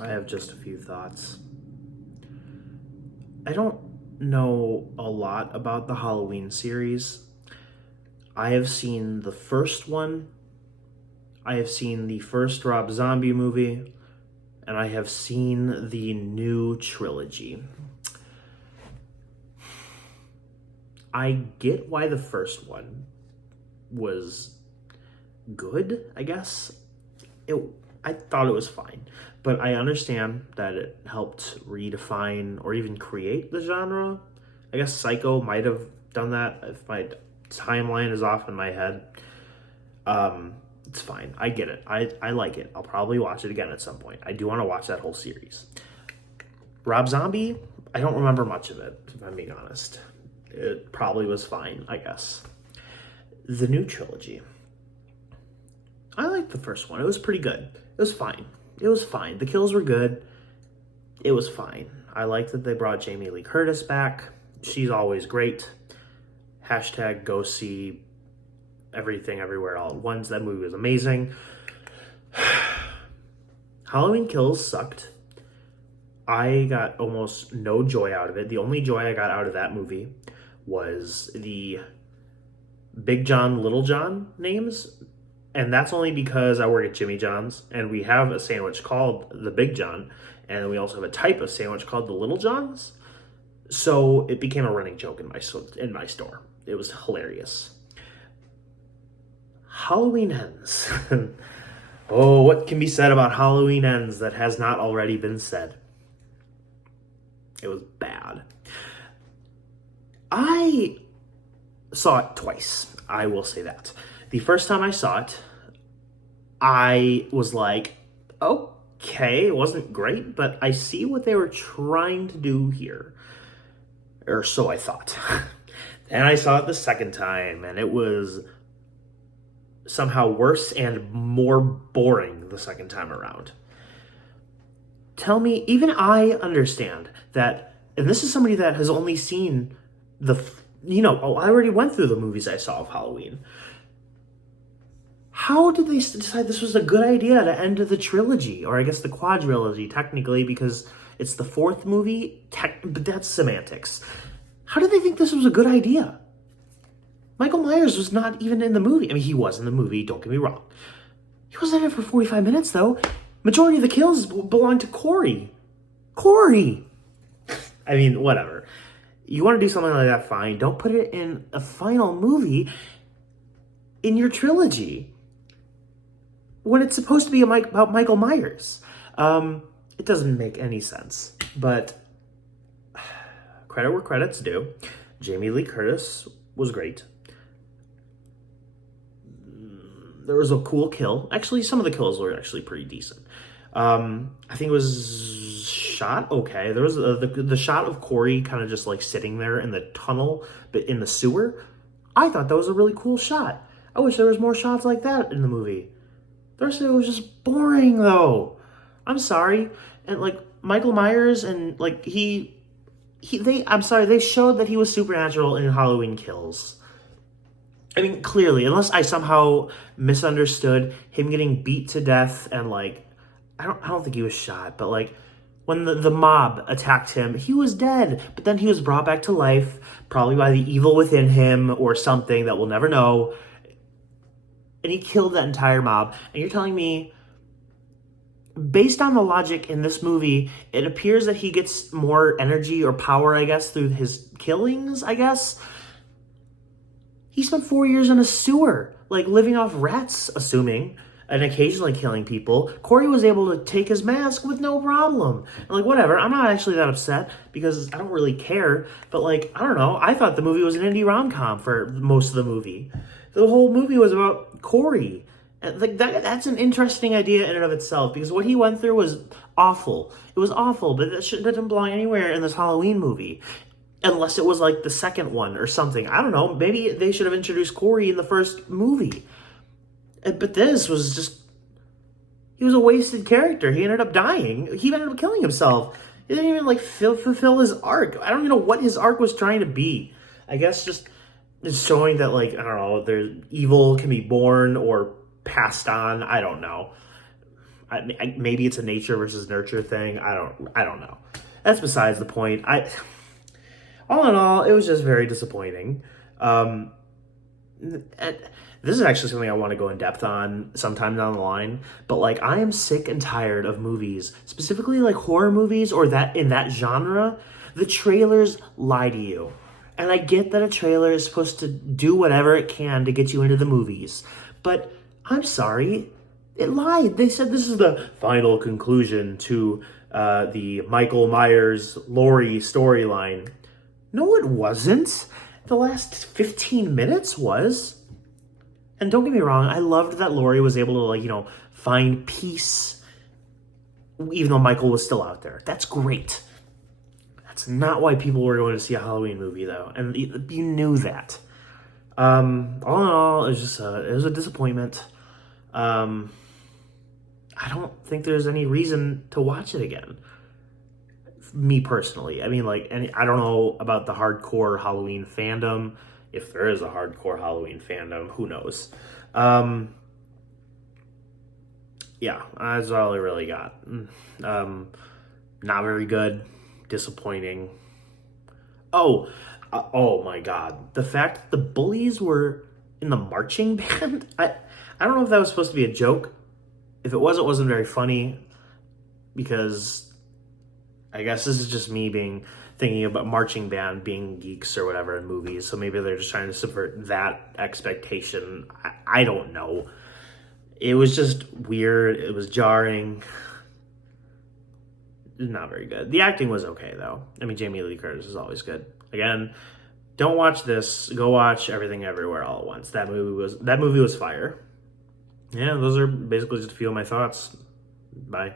I have just a few thoughts. I don't know a lot about the Halloween series. I have seen the first one, I have seen the first Rob Zombie movie, and I have seen the new trilogy. I get why the first one was good, I guess. It I thought it was fine, but I understand that it helped redefine or even create the genre. I guess Psycho might have done that if my timeline is off in my head. It's fine. I get it. I like it. I'll probably watch it again at some point. I do want to watch that whole series. Rob Zombie, I don't remember much of it, if I'm being honest. It probably was fine, I guess. The new trilogy. I liked the first one. It was pretty good. It was fine. It was fine. The kills were good. It was fine. I liked that they brought Jamie Lee Curtis back. She's always great. Hashtag go see Everything Everywhere All at Once. That movie was amazing. Halloween Kills sucked. I got almost no joy out of it. The only joy I got out of that movie was the Big John, Little John names. And that's only because I work at Jimmy John's and we have a sandwich called the Big John. And we also have a type of sandwich called the Little Johns. So it became a running joke in my store. It was hilarious. Halloween Ends. Oh, what can be said about Halloween Ends that has not already been said? It was bad. I saw it twice. I will say that. The first time I saw it, I was like, okay, it wasn't great, but I see what they were trying to do here. Or so I thought. And I saw it the second time, and it was somehow worse and more boring the second time around. Tell me, even I understand that, and this is somebody that has only seen I already went through the movies I saw of Halloween. How did they decide this was a good idea to end the trilogy, or I guess the quadrilogy technically, because it's the fourth movie, but that's semantics. How did they think this was a good idea? Michael Myers was not even in the movie. I mean, he was in the movie, don't get me wrong. He wasn't in it for 45 minutes, though. Majority of the kills belong to Corey. Corey! I mean, whatever. You want to do something like that, fine. Don't put it in a final movie in your trilogy when it's supposed to be about Michael Myers. It doesn't make any sense. But credit where credit's due. Jamie Lee Curtis was great. There was a cool kill. Actually, some of the kills were actually pretty decent. I think it was shot okay. There was the shot of Corey kind of just like sitting there in the tunnel, but in the sewer. I thought that was a really cool shot. I wish there was more shots like that in the movie. The rest of it was just boring, though. I'm sorry. And like Michael Myers and like they showed that he was supernatural in Halloween Kills. I mean, clearly, unless I somehow misunderstood him getting beat to death and like, I don't think he was shot, but like when the mob attacked him, he was dead, but then he was brought back to life, probably by the evil within him or something that we'll never know. And he killed that entire mob. And you're telling me, based on the logic in this movie, it appears that he gets more energy or power, I guess, through his killings, I guess. He spent 4 years in a sewer, like living off rats, assuming, and occasionally killing people. Corey was able to take his mask with no problem. And like, whatever, I'm not actually that upset because I don't really care. But like, I don't know, I thought the movie was an indie rom-com for most of the movie. The whole movie was about Corey. And like that's an interesting idea in and of itself because what he went through was awful. It was awful, but that didn't belong anywhere in this Halloween movie. Unless it was like the second one or something. I don't know. Maybe they should have introduced Corey in the first movie. But this was just... He was a wasted character. He ended up dying. He ended up killing himself. He didn't even like fulfill his arc. I don't even know what his arc was trying to be. I guess just showing that like, I don't know, there's evil can be born or passed on. I don't know. Maybe it's a nature versus nurture thing. I don't know. That's besides the point. All in all, it was just very disappointing. Um, and this is actually something I want to go in depth on sometime down the line. But like, I am sick and tired of movies, specifically like horror movies or that in that genre. The trailers lie to you. And I get that a trailer is supposed to do whatever it can to get you into the movies. But I'm sorry, it lied. They said this is the final conclusion to the Michael Myers Laurie storyline. No, it wasn't. The last 15 minutes was. And don't get me wrong, I loved that Laurie was able to, like, find peace even though Michael was still out there. That's great. That's not why people were going to see a Halloween movie, though. And you knew that. All in all, it was just it was a disappointment. I don't think there's any reason to watch it again. Me personally. I mean, like, I don't know about the hardcore Halloween fandom. If there is a hardcore Halloween fandom, who knows? Yeah, that's all I really got. Not very good. Disappointing. Oh my God. The fact that the bullies were in the marching band, I don't know if that was supposed to be a joke. If it was, it wasn't very funny, because I guess this is just me thinking about marching band being geeks or whatever in movies. So maybe they're just trying to subvert that expectation. I don't know. It was just weird. It was jarring. Not very good. The acting was okay, though. I mean, Jamie Lee Curtis is always good. Again, don't watch this. Go watch Everything Everywhere All at Once. That movie was fire. Yeah, those are basically just a few of my thoughts. Bye.